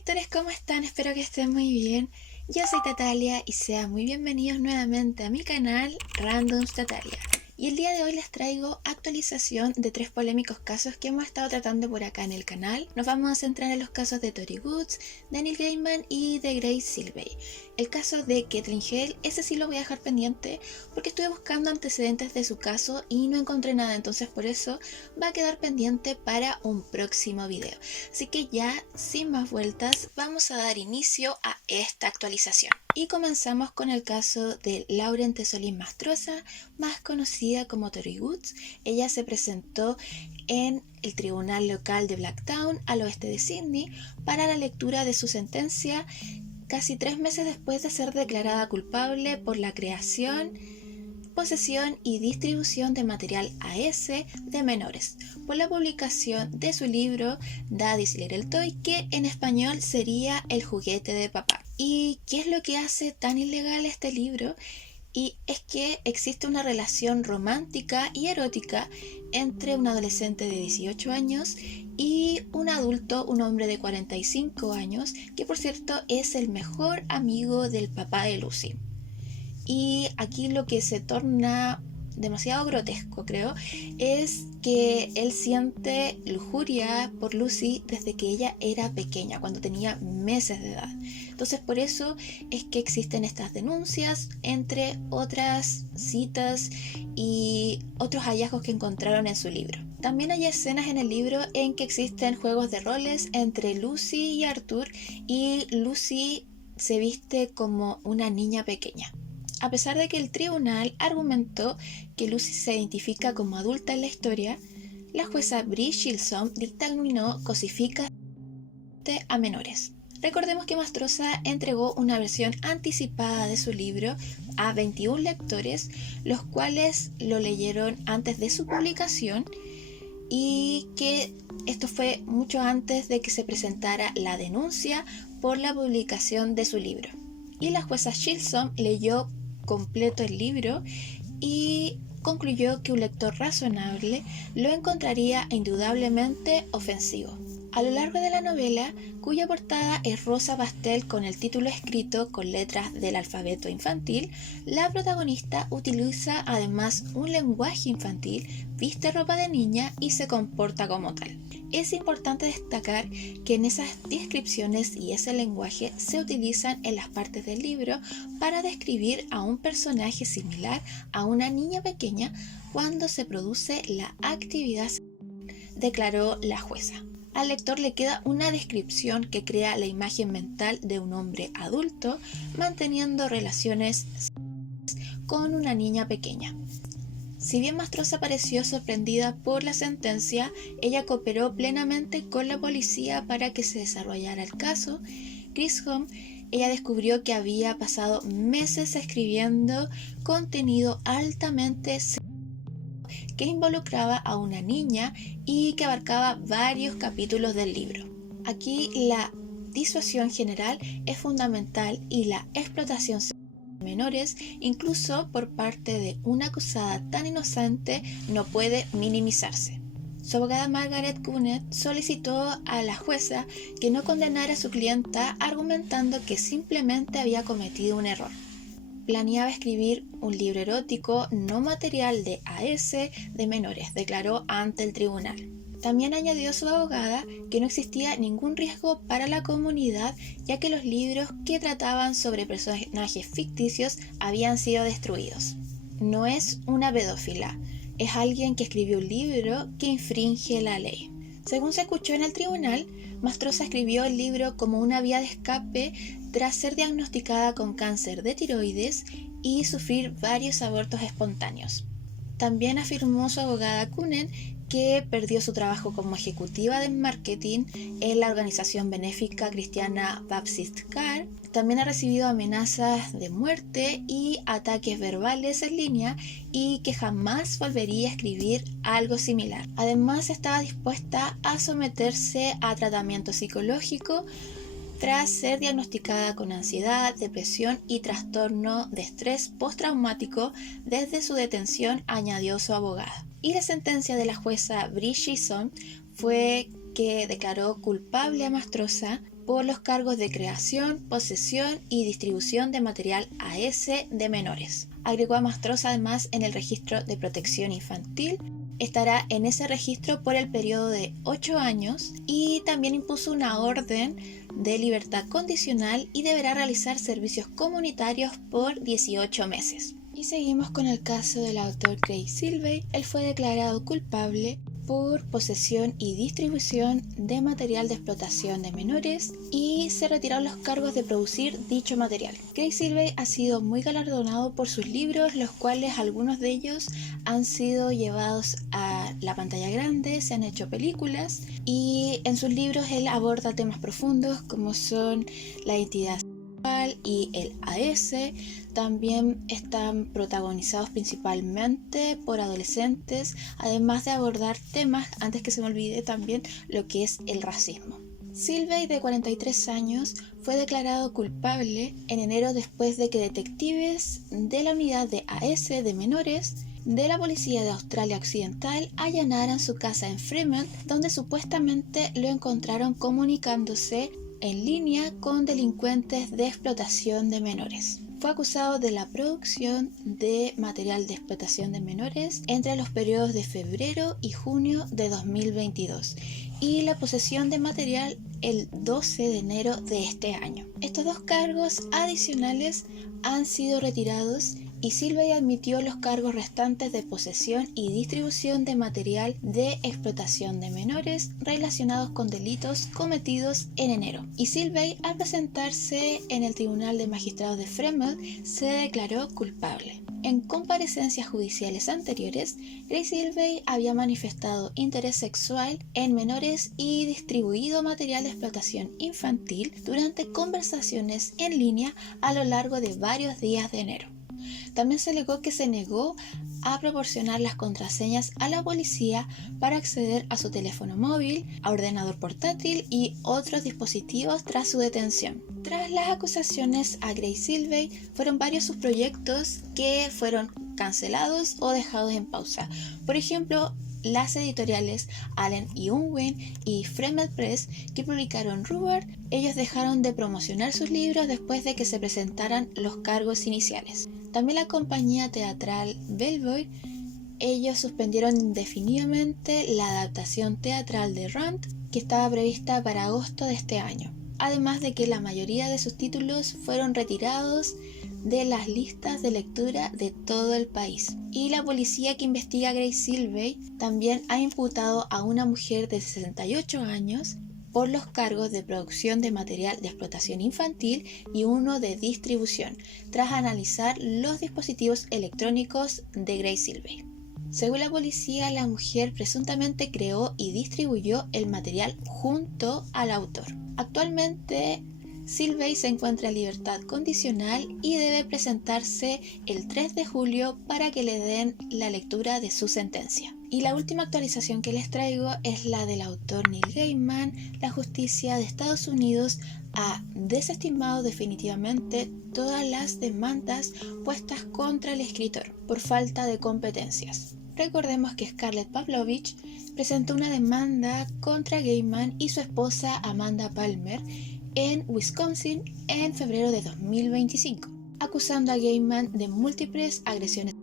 lectores, ¿cómo están? Espero que estén muy bien. Yo soy Tatalia y sean muy bienvenidos nuevamente a mi canal Randoms Tatalia. Y el día de hoy les traigo actualización de 3 polémicos casos que hemos estado tratando por acá en el canal. Nos vamos a centrar en los casos de Tori Woods, de Neil Gaiman y de Grace Silvey. El caso de Kathleen Hale, ese sí lo voy a dejar pendiente porque estuve buscando antecedentes de su caso y no encontré nada, entonces por eso va a quedar pendiente para un próximo video. Así que ya, sin más vueltas, vamos a dar inicio a esta actualización. Y comenzamos con el caso de Lauren Tesolín Mastroza, más conocida como Tori Woods. Ella se presentó en el tribunal local de Blacktown, al oeste de Sydney, para la lectura de su sentencia casi 3 meses después de ser declarada culpable por la creación, posesión y distribución de material AS de menores, por la publicación de su libro Daddy's Little Toy, que en español sería El juguete de papá. ¿Y qué es lo que hace tan ilegal este libro? Y es que existe una relación romántica y erótica entre un adolescente de 18 años y un adulto, un hombre de 45 años, que por cierto es el mejor amigo del papá de Lucy. Y aquí lo que se torna demasiado grotesco, creo, es que él siente lujuria por Lucy desde que ella era pequeña, cuando tenía meses de edad. Entonces por eso es que existen estas denuncias, entre otras citas y otros hallazgos que encontraron en su libro. También hay escenas en el libro en que existen juegos de roles entre Lucy y Arthur, y Lucy se viste como una niña pequeña. A pesar de que el tribunal argumentó que Lucy se identifica como adulta en la historia, la jueza Bree Shilson dictaminó cosificación a menores. Recordemos que Mastroza entregó una versión anticipada de su libro a 21 lectores, los cuales lo leyeron antes de su publicación, y que esto fue mucho antes de que se presentara la denuncia por la publicación de su libro. Y la jueza Shilson leyó completo el libro y concluyó que un lector razonable lo encontraría indudablemente ofensivo. A lo largo de la novela, cuya portada es rosa pastel con el título escrito con letras del alfabeto infantil, la protagonista utiliza además un lenguaje infantil, viste ropa de niña y se comporta como tal. Es importante destacar que en esas descripciones y ese lenguaje se utilizan en las partes del libro para describir a un personaje similar a una niña pequeña cuando se produce la actividad, declaró la jueza. Al lector le queda una descripción que crea la imagen mental de un hombre adulto manteniendo relaciones con una niña pequeña. Si bien Mastroza pareció sorprendida por la sentencia, ella cooperó plenamente con la policía para que se desarrollara el caso. Chris Home, ella descubrió que había pasado meses escribiendo contenido altamente que involucraba a una niña y que abarcaba varios capítulos del libro. Aquí la disuasión general es fundamental y la explotación de menores, incluso por parte de una acusada tan inocente, no puede minimizarse. Su abogada Margaret Kunet solicitó a la jueza que no condenara a su clienta, argumentando que simplemente había cometido un error. Planeaba escribir un libro erótico no material de AS de menores, declaró ante el tribunal. También añadió su abogada que no existía ningún riesgo para la comunidad, ya que los libros que trataban sobre personajes ficticios habían sido destruidos. No es una pedófila, es alguien que escribió un libro que infringe la ley. Según se escuchó en el tribunal, Mastroza escribió el libro como una vía de escape tras ser diagnosticada con cáncer de tiroides y sufrir varios abortos espontáneos. También afirmó su abogada Kunen que perdió su trabajo como ejecutiva de marketing en la organización benéfica cristiana Baptist Car. También ha recibido amenazas de muerte y ataques verbales en línea, y que jamás volvería a escribir algo similar. Además, estaba dispuesta a someterse a tratamiento psicológico tras ser diagnosticada con ansiedad, depresión y trastorno de estrés postraumático desde su detención, añadió su abogada. Y la sentencia de la jueza Bree Shilson fue que declaró culpable a Mastroza por los cargos de creación, posesión y distribución de material AS de menores. Agregó a Mastroza además en el registro de protección infantil. Estará en ese registro por el periodo de 8 años y también impuso una orden de libertad condicional y deberá realizar servicios comunitarios por 18 meses. Y seguimos con el caso del autor Craig Silvey. Él fue declarado culpable por posesión y distribución de material de explotación de menores y se retiraron los cargos de producir dicho material. Craig Silvey ha sido muy galardonado por sus libros, los cuales algunos de ellos han sido llevados a la pantalla grande, se han hecho películas y en sus libros él aborda temas profundos como son la identidad y el AS. También están protagonizados principalmente por adolescentes, además de abordar temas, antes que se me olvide también, lo que es el racismo. Silvey, de 43 años, fue declarado culpable en enero después de que detectives de la unidad de AS de menores de la policía de Australia Occidental allanaran su casa en Fremont, donde supuestamente lo encontraron comunicándose en línea con delincuentes de explotación de menores. Fue acusado de la producción de material de explotación de menores entre los periodos de febrero y junio de 2022 y la posesión de material el 12 de enero de este año. Estos dos cargos adicionales han sido retirados y Silvey admitió los cargos restantes de posesión y distribución de material de explotación de menores relacionados con delitos cometidos en enero. Y Silvey, al presentarse en el Tribunal de Magistrados de Fremont, se declaró culpable. En comparecencias judiciales anteriores, Craig Silvey había manifestado interés sexual en menores y distribuido material de explotación infantil durante conversaciones en línea a lo largo de varios días de enero. También se alegó que se negó a proporcionar las contraseñas a la policía para acceder a su teléfono móvil, a ordenador portátil y otros dispositivos tras su detención. Tras las acusaciones a Craig Silvey, fueron varios sus proyectos que fueron cancelados o dejados en pausa. Por ejemplo, las editoriales Allen y Unwin y Fremont Press, que publicaron Rhubarb, ellos dejaron de promocionar sus libros después de que se presentaran los cargos iniciales. También la compañía teatral Bellevue, ellos suspendieron indefinidamente la adaptación teatral de Rand, que estaba prevista para agosto de este año. Además de que la mayoría de sus títulos fueron retirados de las listas de lectura de todo el país. Y la policía que investiga a Craig Silvey también ha imputado a una mujer de 68 años por los cargos de producción de material de explotación infantil y uno de distribución, tras analizar los dispositivos electrónicos de Craig Silvey. Según la policía, la mujer presuntamente creó y distribuyó el material junto al autor. Actualmente, Silvey se encuentra en libertad condicional y debe presentarse el 3 de julio para que le den la lectura de su sentencia. Y la última actualización que les traigo es la del autor Neil Gaiman. La justicia de Estados Unidos ha desestimado definitivamente todas las demandas puestas contra el escritor por falta de competencias. Recordemos que Scarlett Pavlovich presentó una demanda contra Gaiman y su esposa Amanda Palmer en Wisconsin en febrero de 2025, acusando a Gaiman de múltiples agresiones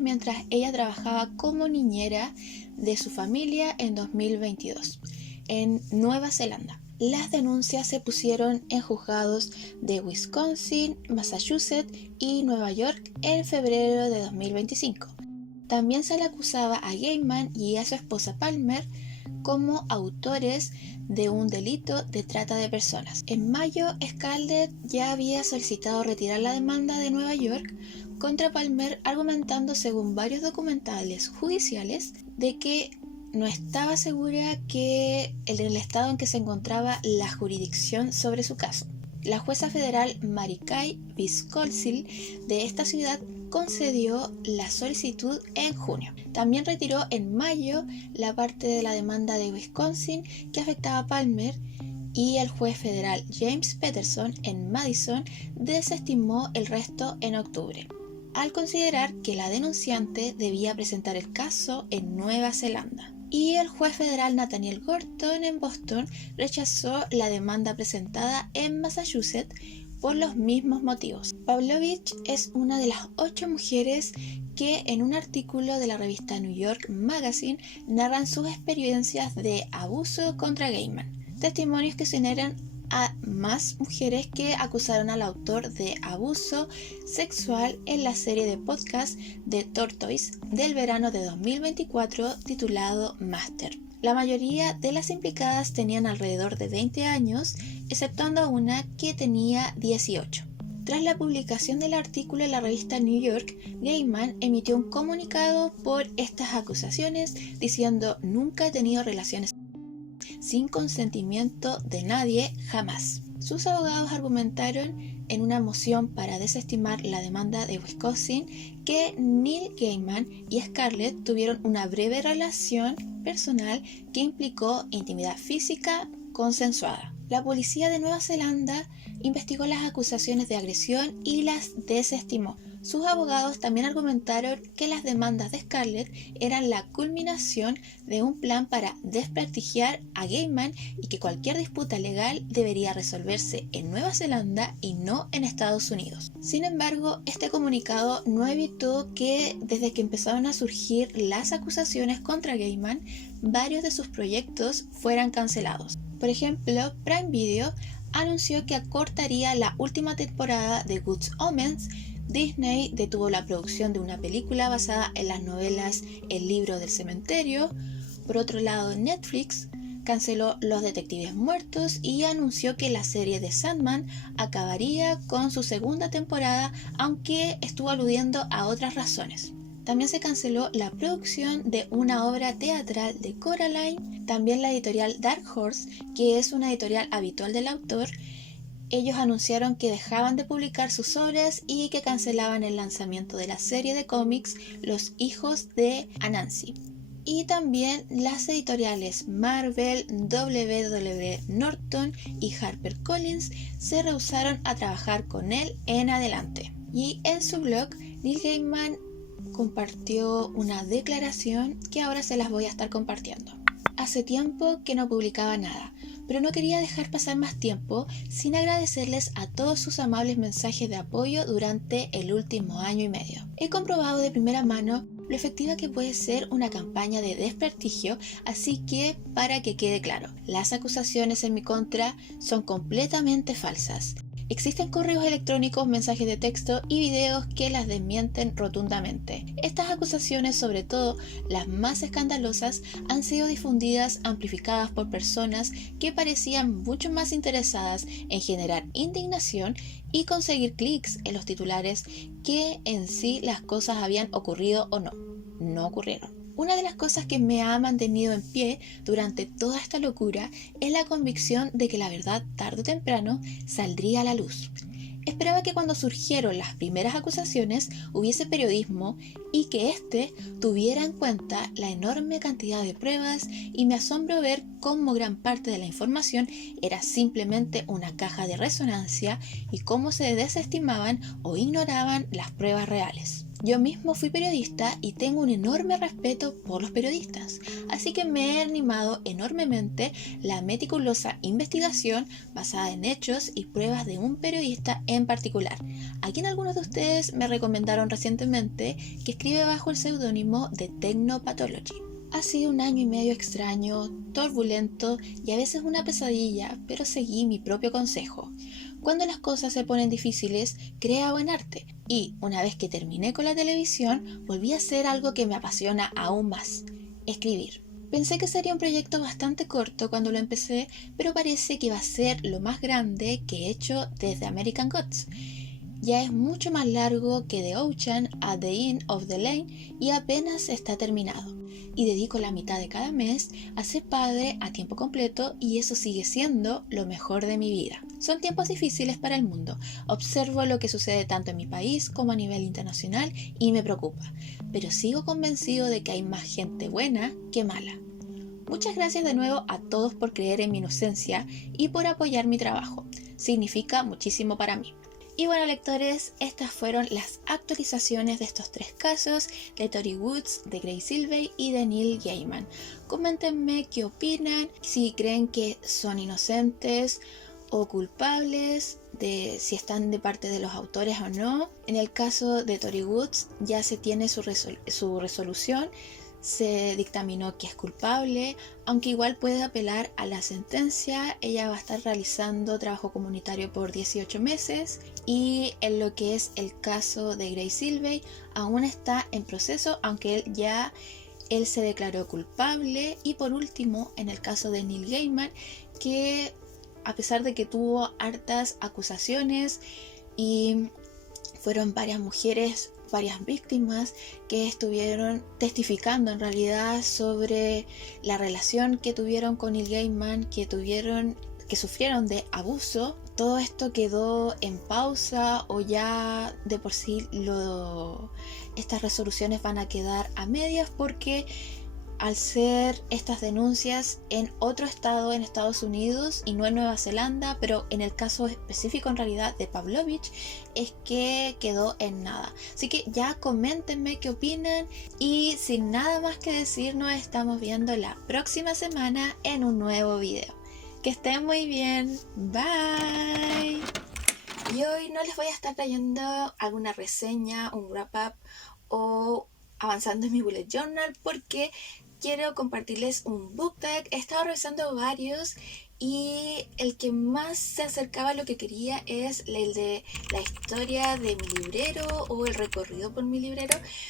mientras ella trabajaba como niñera de su familia en 2022 en Nueva Zelanda. Las denuncias se pusieron en juzgados de Wisconsin, Massachusetts y Nueva York en febrero de 2025. También se le acusaba a Gaiman y a su esposa Palmer como autores de un delito de trata de personas. En mayo, Scarlett ya había solicitado retirar la demanda de Nueva York contra Palmer, argumentando, según varios documentales judiciales, de que no estaba segura que en el estado en que se encontraba la jurisdicción sobre su caso. La jueza federal Mary-Kay Viscosil de esta ciudad concedió la solicitud en junio. También retiró en mayo la parte de la demanda de Wisconsin que afectaba a Palmer y el juez federal James Peterson en Madison desestimó el resto en octubre, al considerar que la denunciante debía presentar el caso en Nueva Zelanda. y el juez federal Nathaniel Gorton en Boston rechazó la demanda presentada en Massachusetts por los mismos motivos. Pavlovich es una de las 8 mujeres que en un artículo de la revista New York Magazine narran sus experiencias de abuso contra Gaiman, testimonios que se unieron a más mujeres que acusaron al autor de abuso sexual en la serie de podcast de Tortoise del verano de 2024 titulado Master. La mayoría de las implicadas tenían alrededor de 20 años, exceptuando una que tenía 18. Tras la publicación del artículo en la revista New York, Gaiman emitió un comunicado por estas acusaciones diciendo: "Nunca he tenido relaciones sin consentimiento de nadie, jamás". Sus abogados argumentaron en una moción para desestimar la demanda de Wisconsin que Neil Gaiman y Scarlett tuvieron una breve relación personal que implicó intimidad física consensuada. La policía de Nueva Zelanda investigó las acusaciones de agresión y las desestimó. Sus abogados también argumentaron que las demandas de Scarlett eran la culminación de un plan para desprestigiar a Gaiman y que cualquier disputa legal debería resolverse en Nueva Zelanda y no en Estados Unidos. Sin embargo, este comunicado no evitó que, desde que empezaron a surgir las acusaciones contra Gaiman, varios de sus proyectos fueran cancelados. Por ejemplo, Prime Video anunció que acortaría la última temporada de Good Omens. Disney detuvo la producción de una película basada en las novelas El libro del cementerio. Por otro lado, Netflix canceló Los detectives muertos y anunció que la serie de Sandman acabaría con su segunda temporada, aunque estuvo aludiendo a otras razones. También se canceló la producción de una obra teatral de Coraline. También la editorial Dark Horse, que es una editorial habitual del autor, ellos anunciaron que dejaban de publicar sus obras y que cancelaban el lanzamiento de la serie de cómics Los hijos de Anansi. Y también las editoriales Marvel, W.W. Norton y HarperCollins se rehusaron a trabajar con él en adelante. Y en su blog, Neil Gaiman compartió una declaración que ahora se las voy a estar compartiendo. Hace tiempo que no publicaba nada, pero no quería dejar pasar más tiempo sin agradecerles a todos sus amables mensajes de apoyo durante el último año y medio. He comprobado de primera mano lo efectiva que puede ser una campaña de desprestigio, así que, para que quede claro, las acusaciones en mi contra son completamente falsas. Existen correos electrónicos, mensajes de texto y videos que las desmienten rotundamente. Estas acusaciones, sobre todo las más escandalosas, han sido difundidas, amplificadas por personas que parecían mucho más interesadas en generar indignación y conseguir clics en los titulares que en sí las cosas habían ocurrido o no. No ocurrieron. Una de las cosas que me ha mantenido en pie durante toda esta locura es la convicción de que la verdad tarde o temprano saldría a la luz. Esperaba que cuando surgieron las primeras acusaciones hubiese periodismo y que éste tuviera en cuenta la enorme cantidad de pruebas, y me asombro ver cómo gran parte de la información era simplemente una caja de resonancia y cómo se desestimaban o ignoraban las pruebas reales. Yo mismo fui periodista y tengo un enorme respeto por los periodistas, así que me he animado enormemente la meticulosa investigación basada en hechos y pruebas de un periodista en particular, a quien algunos de ustedes me recomendaron recientemente, que escribe bajo el seudónimo de Technopathology. Ha sido un año y medio extraño, turbulento y a veces una pesadilla, pero seguí mi propio consejo. Cuando las cosas se ponen difíciles, crea buen arte. Y una vez que terminé con la televisión, volví a hacer algo que me apasiona aún más: escribir. Pensé que sería un proyecto bastante corto cuando lo empecé, pero parece que va a ser lo más grande que he hecho desde American Gods. Ya es mucho más largo que The Ocean at the End of the Lane y apenas está terminado. Y dedico la mitad de cada mes a ser padre a tiempo completo, y eso sigue siendo lo mejor de mi vida. Son tiempos difíciles para el mundo. Observo lo que sucede tanto en mi país como a nivel internacional y me preocupa, pero sigo convencido de que hay más gente buena que mala. Muchas gracias de nuevo a todos por creer en mi inocencia y por apoyar mi trabajo. Significa muchísimo para mí. Y bueno, lectores, estas fueron las actualizaciones de estos 3 casos de Tori Woods, de Grace Silvey y de Neil Gaiman. Coméntenme qué opinan, si creen que son inocentes o culpables, de si están de parte de los autores o no. En el caso de Tori Woods ya se tiene su resolución. Se dictaminó que es culpable, aunque igual puede apelar a la sentencia. Ella va a estar realizando trabajo comunitario por 18 meses. Y en lo que es el caso de Grace Silvey, aún está en proceso, aunque él se declaró culpable. Y por último, en el caso de Neil Gaiman, que a pesar de que tuvo hartas acusaciones y fueron varias mujeres, varias víctimas que estuvieron testificando en realidad sobre la relación que tuvieron con Neil Gaiman, que sufrieron de abuso. Todo esto quedó en pausa, o ya de por sí estas resoluciones van a quedar a medias, porque al ser estas denuncias en otro estado, en Estados Unidos y no en Nueva Zelanda, pero en el caso específico en realidad de Pavlovich, es que quedó en nada. Así que ya coméntenme qué opinan, y sin nada más que decir, nos estamos viendo la próxima semana en un nuevo video. Que estén muy bien, bye. Y hoy no les voy a estar trayendo alguna reseña, un wrap up o avanzando en mi bullet journal, porque quiero compartirles un book tag. He estado revisando varios y el que más se acercaba a lo que quería es el de la historia de mi librero, o el recorrido por mi librero,